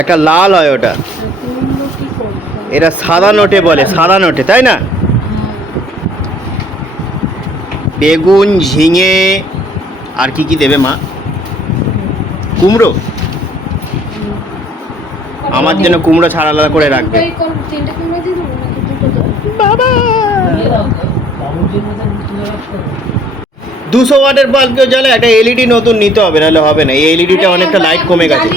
একটা লাল হয় ওটা, এটা সাদা নোটে বলে, সাদা নোটে, তাই না? বেগুন, ঝিঙে, আর কি কি দেবে মা? কুমড়ো, আমার জন্য কুমড়ো ছাড়া আলাদা করে রাখবে বাবা। 200 ওয়াটের বাল্ব কেউ জ্বালে, একটা এলইডি নতুন নিতে হবে, নাহলে হবে না। এই এলইডিটা অনেকটা লাইট কমে গেছে।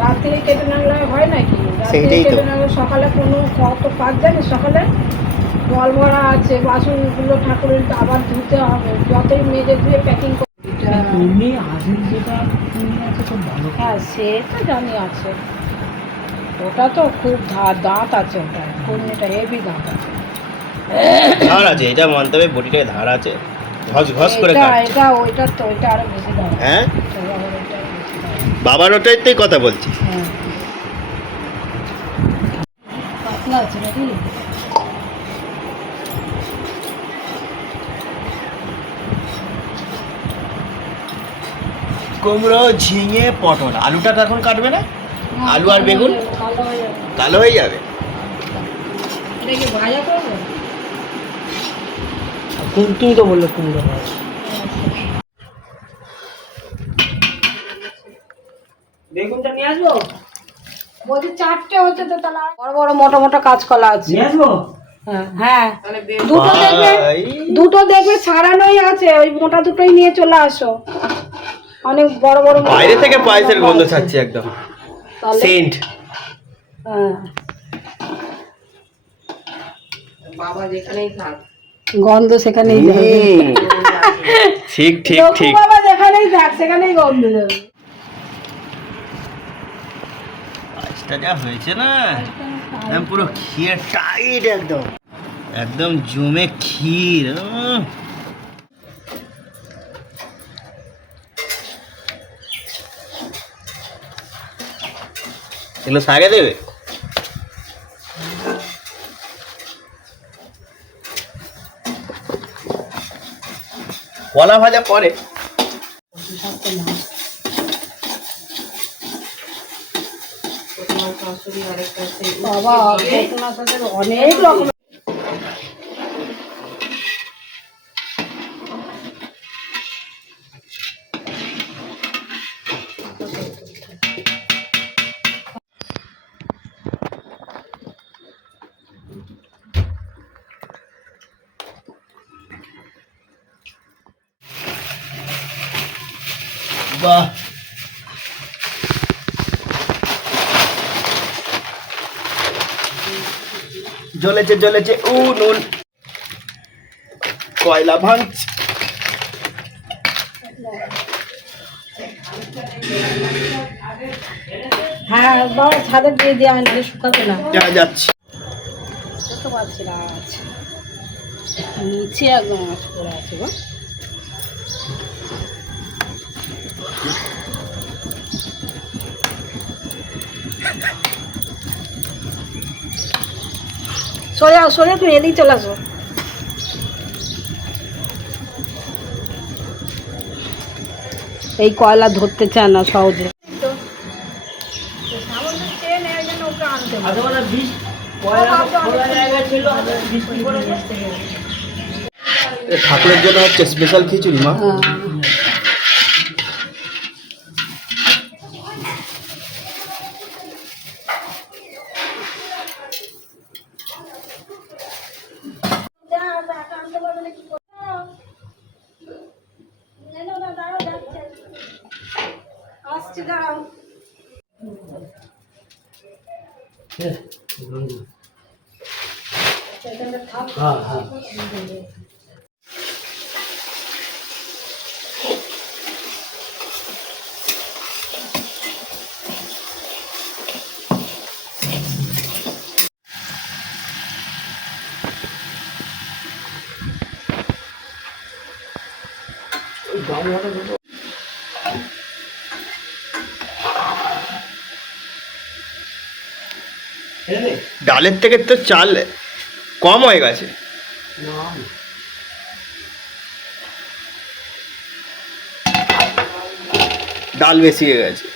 রাত্রে কেটে নাগলে হয় নাকি? সেইটাই তো। সকালে কোনো কত কাজ জানি, সকালে জল ভরা আছে, বাসনগুলো ঠাকুরের আবার ধুতে হবে, যতই মেজে ধুয়ে প্যাকিং করে। হ্যাঁ সে তো জানি আছে, ওটা তো খুব দাঁত আছে, ওটা কোনটা হেভি দাঁত আছে, ধার আছে, এটা মানতে হবে, বডিটায় ধার আছে, ঘস ঘস করে এটা কাটছে। এটা ওইটা তো ওইটা আরো বেশি দাঁত। হ্যাঁ বাবার ওটাইতেই কথা বলছি। হ্যাঁ পাতলা আছে নাকি? কুমড়ো, ঝিঙে, পটল, আলুটা তো এখন কাটবে না? আলু আর বেগুন কালো হয়ে যাবে। এটা কি ভাজা করবে? তুমি তো বললে কুমড়ো ভাজা। বেগুনটা নিয়ে আসবো? বলছি 4টে হচ্ছে তো, তাহলে বড় বড় মোটা মোটা কাঁচকলা আছে। নিয়ে আসবো? হ্যাঁ দুটো দেখবে ছাড়ানোই আছে, ওই মোটা দুটোই নিয়ে চলে আসো। অনেক বড় বড় বাইরে থেকে পায়েসের গন্ধ ছাড়ছে একদম, সেন্ট। হ্যাঁ বাবা যেখানেই থাক, গন্ধ সেখানেই যাবে। ঠিক ঠিক ঠিক। বাবা যেখানেই থাক সেখানেই গন্ধ যাবে। পায়েসটা যা হয়েছে না, একদম পুরো ক্ষীর টাইট, একদম একদম জমে ক্ষীর। এগুলো শাকে দেবে? কলা ভাজা পরে। তোমার শাশুড়ি আরেকটা সেই বাবা অনেক রকম। বাহ, জ্বলেছে জ্বলেছে, নুন, কয়লা ভাঙছে। হ্যাঁ বাবা ছাদে দিয়ে দেওয়া হয়, নাহলে শুকাবে না। যাচ্ছি। বুঝতে পারছি না, আছে নিচে একদম মাছ পড়ে আছে গো। সরে যাও, সরে তুমি এদিকে চলে আসো। এই কয়লা ধরতে চায় না সহজে। ঠাকুরের জন্য হচ্ছে স্পেশাল খিচুড়ি মা। আসছি দাঁড়াও। হ্যাঁ হ্যাঁ। ডালের থেকে তো চাল কম হয়ে গেছে। ডাল বেশি হয়ে গেছে।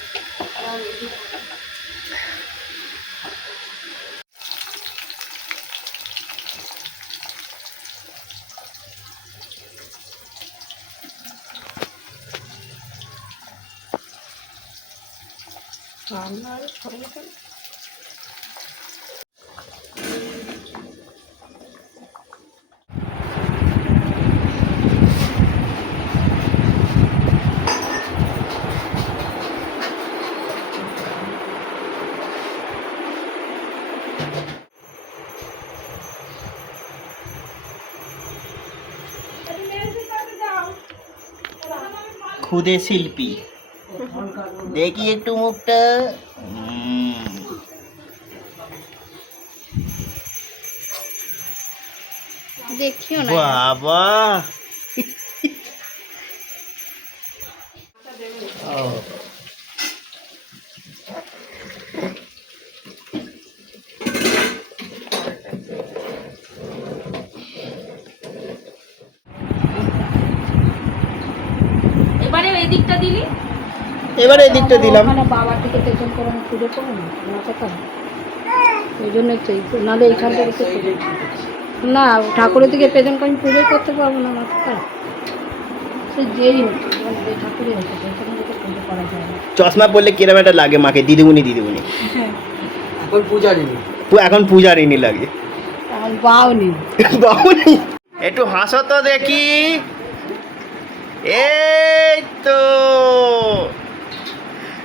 খুদে শিল্পী, দেখি একটু মুখটা। দেখিও না বাবা, এবারে এই দিকটা দিলি, এবারে এই দিকটা দিলাম। ওখানে বাবার দিকে পেছন করে আমি পুজো করবো না না কথা, ওই জন্যই তো নাহলে এইখান থেকে তো না ঠাকুরের দিকে পেছন করে আমি পুজো করতে পারবো না মাথা, সে যেই হচ্ছে যে ঠাকুরই হচ্ছে পেছনে দিকে পুজো করা যায় না। চশমা পরলে কিরম একটা লাগে মাকে, দিদিমণি দিদিমণি। এখন পূজারিনী। এখন পূজারিনী লাগে। এখন বাউনি বাউনি। একটু হাসো তো দেখি। এই তো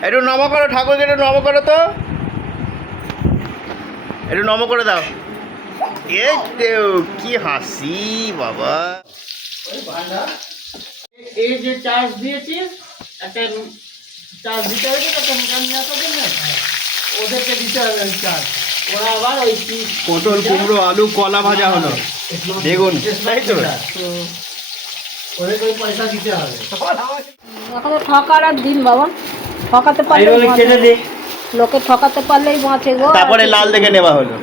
একটু নম করো, ঠাকুরকে একটু নম করো তো, একটু নম করে দাও। এই তো কি হাসি বাবা। এই যে চার্জ দিয়েছিস, একটা চার্জ দিতে হবে, একটা মোটাম না ওদেরকে দিতে হবে ওই চার্জ। ওরা আবার ওই পটল, কুমড়ো, আলু, কলা ভাজা হলো, বেগুন, তাই তো? ওদেরকে ওই পয়সা দিতে হবে। এখন তো ঠকার আর দিন বাবা, ঠকাতে পারলে লোকে ঠকাতে পারলেই বাঁচে গো। তারপরে লাল দেখে নেওয়া হলো।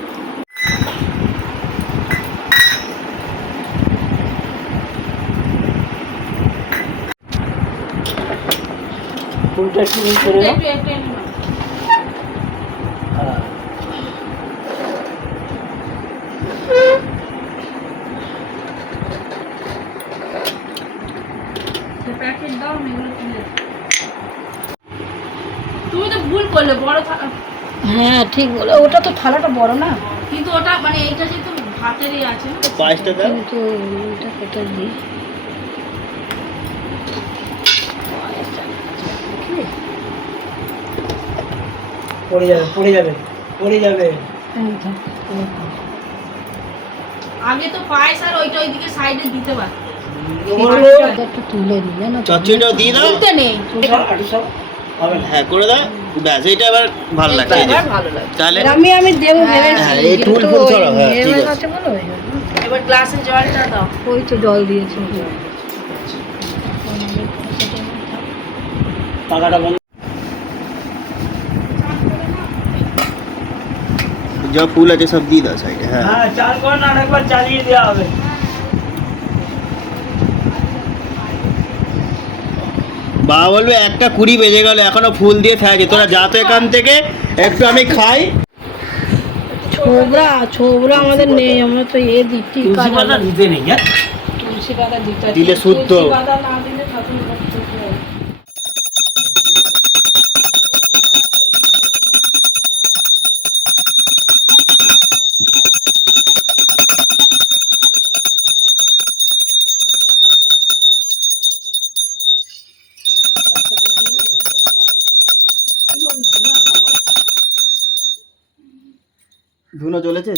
ফুলটা একটু করে দাও। তুমি তো ভুল করলে, বড় হ্যাঁ ঠিক বলে, ওটা তো থালাটা বড় না, কিন্তু ওটা মানে এইটা যেহেতু ভাতেরই আছে না, পাঁচটা দাও। কিন্তু এটা কোথায় দিই পড়ে যাবে, পড়ে যাবে, পড়ে যাবে। আগে তো পায়েস আর ওইটা ওইদিকে সাইডে দিতে পারত। একটু তুলে নিই জানো তো। চচ্চড়িটাও দিয়ে দাও। তুলতে নেই, হবে না। হ্যাঁ করে দাও, ব্যাস এইটা এবার ভালো লাগছে। এই যে। এবার ভালো লাগে। তাহলে আমি দেবো ভেবেছি, হ্যাঁ, এই কিন্তু টুল ফুল ওই ছড়াও, হ্যাঁ, মেয়ে ঠিক হয়ে আছে। গেছে বলে ওই জন্য। এবার গ্লাসে জলটা দাও। ওই তো জল দিয়েছে। পাখাটা বন্ধ। যা ফুল আছে সব দিয়ে দাও সাইডে। হ্যাঁ হ্যাঁ, চাল করে না আরেকবার চালিয়ে দেওয়া হবে। বাবা বলবে 1:20 বেজে গেল, এখনো ফুল দিয়ে থাকে, তোরা যা তো এখান থেকে, একটু আমি খাই। ছোবরা আমাদের নেই, আমরা তো দিচ্ছি তুলসী পাতা দিতে নেই, হ্যাঁ? তুলসী পাতা দিতে দিলে শুদ্ধ। তুলসী পাতা না দিলে ঠাকুর ভক্ত হয়। ধুনো জ্বলেছে।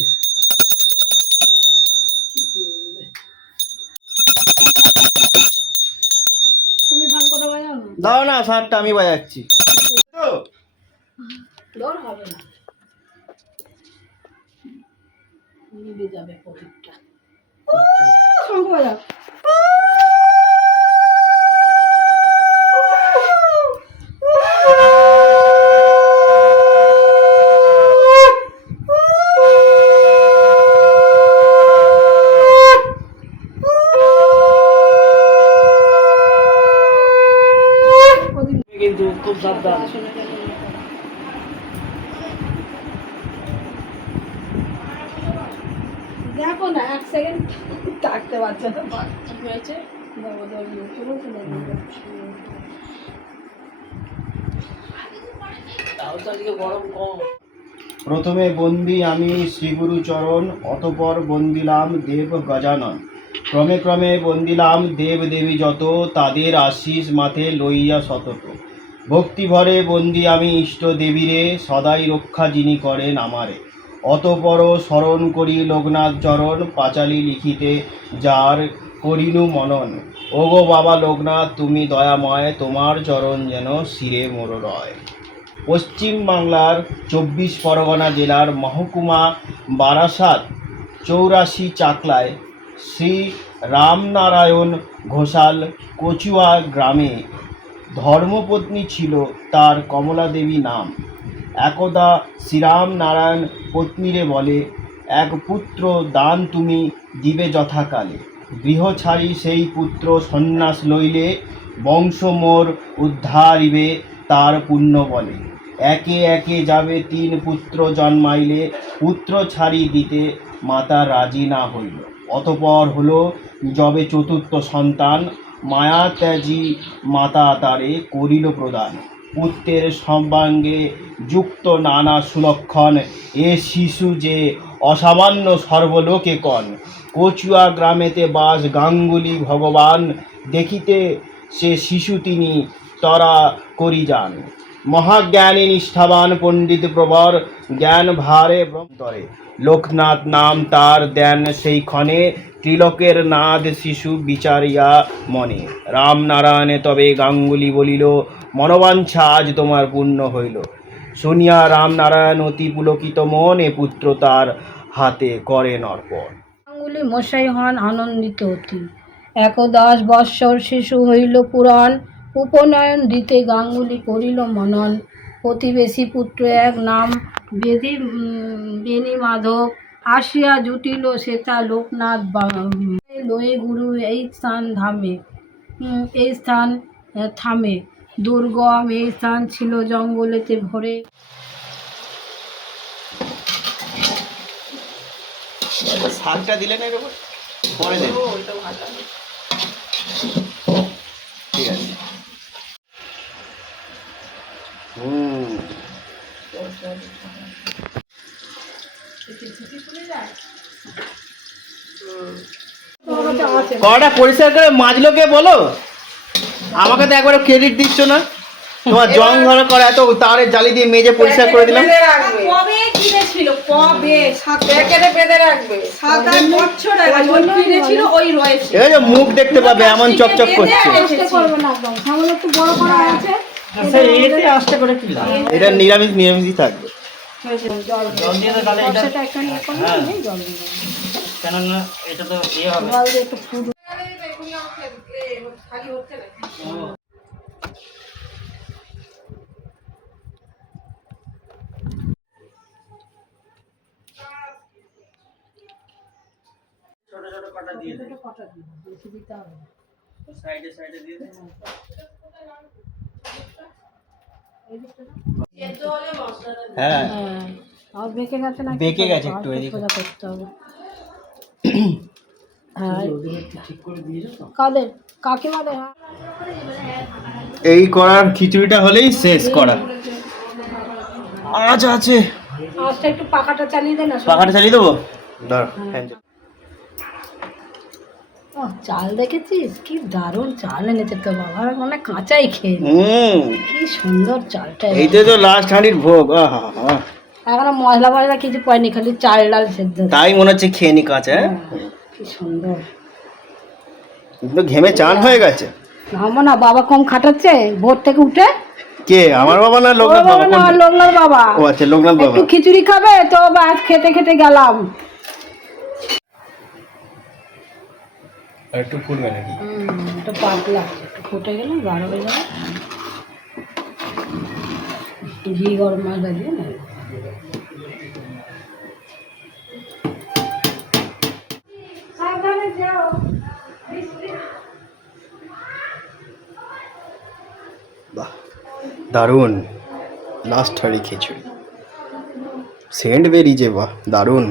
তুমি ধান কটা বাজাও না? দাও না, শাঁখটা আমি বাজাচ্ছি তো। দর হবে না, নিভে যাবে প্রদীপটা। শঙ্খ বাজাও। কিন্তু খুব সাবধান। দেখো না, 1 সেকেন্ড থাকতে পারছে না। কি হয়েছে? তাও তো আজকে গরম কম। প্রথমে বন্দি আমি শ্রীগুরু চরণ, অতপর বন্দিলাম দেব গজানন। ক্রমে ক্রমে বন্দিলাম দেব দেবী যত, তাদের আশিস মাথে লইয়া সতত। ভক্তিভরে বন্দি আমি ইষ্ট দেবীরে, সদাই রক্ষা যিনি করেন আমারে। অতপর স্মরণ করি লোকনাথ চরণ, পাঁচালি লিখিতে যার করিনু মনন। ওগো বাবা লোকনাথ তুমি দয়াময়, তোমার চরণ যেন শিরে মোর রয়। পশ্চিম বাংলার 24 পরগনা জেলার মহকুমা বারাসাত 84 চাকলায় শ্রী রামনারায়ণ ঘোষাল কচুয়া গ্রামে ধর্মপত্নী ছিল তার কমলা দেবী নাম। একদা শ্রীরাম নারায়ণ পত্নীরে বলে, এক পুত্র দান তুমি দিবে যথাকালে। গৃহ ছাড়ি সেই পুত্র সন্ন্যাস লইলে, বংশ মোর উদ্ধারিবে তার পুণ্য বলে। একে একে যাবে 3 পুত্র জন্মাইলে, পুত্র ছাড়ি দিতে মাতা রাজি না হইল। অতপর হলো যবে 4র্থ সন্তান, মায়া ত্যাজি মাতা তারে করিল প্রদান। পুত্রের সর্বাঙ্গে যুক্ত নানা সুলক্ষণ, এ শিশু যে অসামান্য সর্বলোকে কন। কচুয়া গ্রামেতে বাস গাঙ্গুলি ভগবান, দেখিতে সে শিশু তিনি তরা করি যান। মহাজ্ঞানী নিষ্ঠাবান পণ্ডিত প্রবর, জ্ঞান ভারে ব্রহ্মতরে। লোকনাথ নাম তার দেন সেই ক্ষণে, ত্রিলোকের নাদ শিশু বিচারিয়া মনে। রামনারায়ণে তবে গাঙ্গুলি বলিল, মনোবাঞ্ছা আজ তোমার পূর্ণ হইল। শুনিয়া রামনারায়ণ অতি পুলকিত মনে, পুত্র তার হাতে করেন অর্পণ। গাঙ্গুলি মশাই হন আনন্দিত অতি। 10 বৎসর শিশু হইল পুরাণ, উপনয়ন দিতে গাঙ্গুলি করিল মনন। প্রতিবেশী পুত্র এক নাম বেনি মাধব, আসিয়া জুটিল সেটা লোকনাথ লয়ে গুরু এই স্থান থামে। দুর্গম এই স্থান ছিল জঙ্গলেতে ভরে। শাকটা দিলে না এর উপর, পরে দেবে। ঠিক আছে। কড়াটা পরিষ্কার করে মাজলো কে বলো? আমাকে তো একবার ক্রেডিট দিচ্ছ না। তোমার জং ধরা করা এত তারে জালি দিয়ে মেজে পরিষ্কার করে দিলাম। কবে কিনেছিল? কবে? প্যাকেটে বেঁধে রাখবে। 7-8 বছর আগে ওই কিনেছিল, ওই রয়েছে। এই যে মুখ দেখতে পাবে এমন চকচক করছে। করবে না একদম, সামনে একটু বড় করা আছে। আচ্ছা এতে আস্তে করে কি লাভ? এটা নিরামিষই থাকবে। জল দিয়ে তো তাহলে এটা, সেটা একটা নিয়ে করলে জল দিয়ে কেননা এটা তো ইয়ে হবে। জল দিয়ে একটু ফুট। খালি হচ্ছে না। ছোট ছোট কাটা দিয়ে দে, কটা দিব, বেশি দিতে হবে না। সাইডে সাইডে দিয়ে দে। হ্যাঁ হ্যাঁ, আর বেঁকে গেছে না? বেঁকে গেছে একটু এদিকে। সোজা করতে হবে। ঠিক করে দিয়েছো তো? কাদের? কাকিমাদের? হ্যাঁ। এই করার খিচুড়িটা হলেই শেষ করা। আজ আছে, আজটা একটু পাখাটা চালিয়ে দে না। পাখাটা চালিয়ে দেবো। দাঁড়া, ফ্যান চালিয়ে। ও, চাল দেখেছিস কি দারুণ চাল এনেছে তো বাবা, মানে কাঁচাই খেয়ে নে। কি সুন্দর চালটা। এইটাই তো লাস্ট হাঁড়ির ভোগ। আহা, এখনো মশলা ফসলা কিছু পাইনি, খালি চাল ডাল সেদ্ধ। তাই মনে হচ্ছে খেয়ে নি কাঁচা। কি সুন্দর। কিন্তু ঘেমে চান হয়ে গেছে। নামবো না, বাবা কম খাটাচ্ছে ভোর থেকে উঠে। কে, আমার বাবা না লোকনাথ বাবা? না, লোকনাথ বাবা। ও আচ্ছা, লোকনাথ বাবা। একটু খিচুড়ি খাবে তো, বাস খেতে খেতে গেলাম। আর একটু ফুটবে নাকি? একটু পাতলা, একটু ফুটে গেলে গাঢ় হয়ে যাবে। ঘি গরম মশলা দিয়ে না। সাবধানে যাও। বাহ, দারুণ লাস্ট হাঁড়ি খিচুড়ি সেন্ট বেরিয়েছে বাহ দারুণ